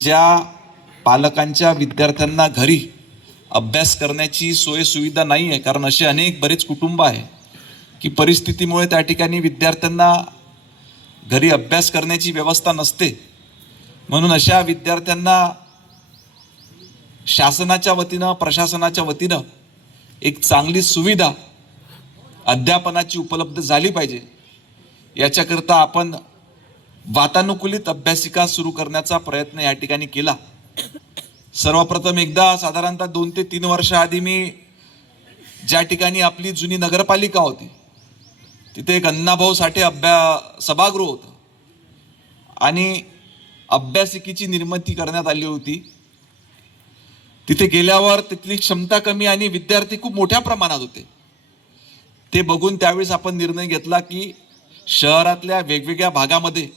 ज्या पालकांच्या विद्यार्थ्यांना घरी अभ्यास करण्याची सोय सुविधा नाही आहे, कारण असे अनेक बरेच कुटुंब आहे की परिस्थितीमुळे त्या ठिकाणी विद्यार्थ्यांना घरी अभ्यास करण्याची व्यवस्था नसते, म्हणून अशा विद्यार्थ्यांना शासनाच्या वतीनं प्रशासनाच्या वतीनं एक चांगली सुविधा अध्यापनाची उपलब्ध झाली पाहिजे। याच्याकरता आपण वातानुकूलित अभ्यासिका सुरू करण्याचा प्रयत्न या ठिकाणी केला। सर्वप्रथम एकदा साधारणतः 2 ते 3 वर्षाआधी मी ज्या ठिकाणी आपली जुनी नगरपालिका होती तिथे एक अण्णाभाऊ साठे सभागृह होतं आणि अभ्यासिकेची निर्मिती करण्यात आली होती। तिथे गेल्यावर तिथली क्षमता कमी आणि विद्यार्थी खूप मोठ्या प्रमाणात होते। ते बघून त्यावेळेस आपण निर्णय घेतला की शहरातल्या वेगवेगळ्या भागामध्ये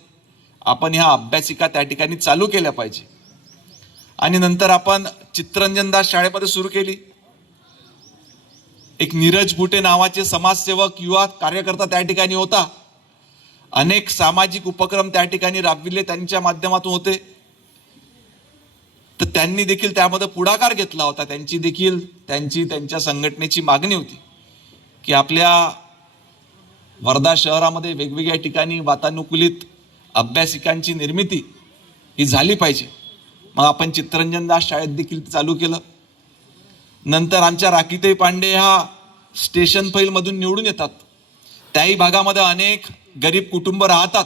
आपण ह्या अभ्यासिका त्या ठिकाणी चालू केल्या पाहिजे। आणि नंतर आपण चित्तरंजनदास शाळेमध्ये सुरू केली। एक नीरज बुटे नावाचे समाजसेवक युवा कार्यकर्ता त्या ठिकाणी होता। अनेक सामाजिक उपक्रम त्या ठिकाणी राबविले त्यांच्या माध्यमातून होते, तर त्यांनी देखील त्यामध्ये पुढाकार घेतला होता। त्यांच्या संघटनेची मागणी होती की आपल्या वर्धा शहरामध्ये वेगवेगळ्या ठिकाणी वातानुकूलित अभ्यासिकांची निर्मिती ही झाली पाहिजे। मग आपण चित्तरंजनदास शाळेत देखील चालू केलं। नंतर आमच्या राखीताई पांडे ह्या स्टेशन पैल मधून निवडून येतात। त्याही भागामध्ये अनेक गरीब कुटुंब राहतात,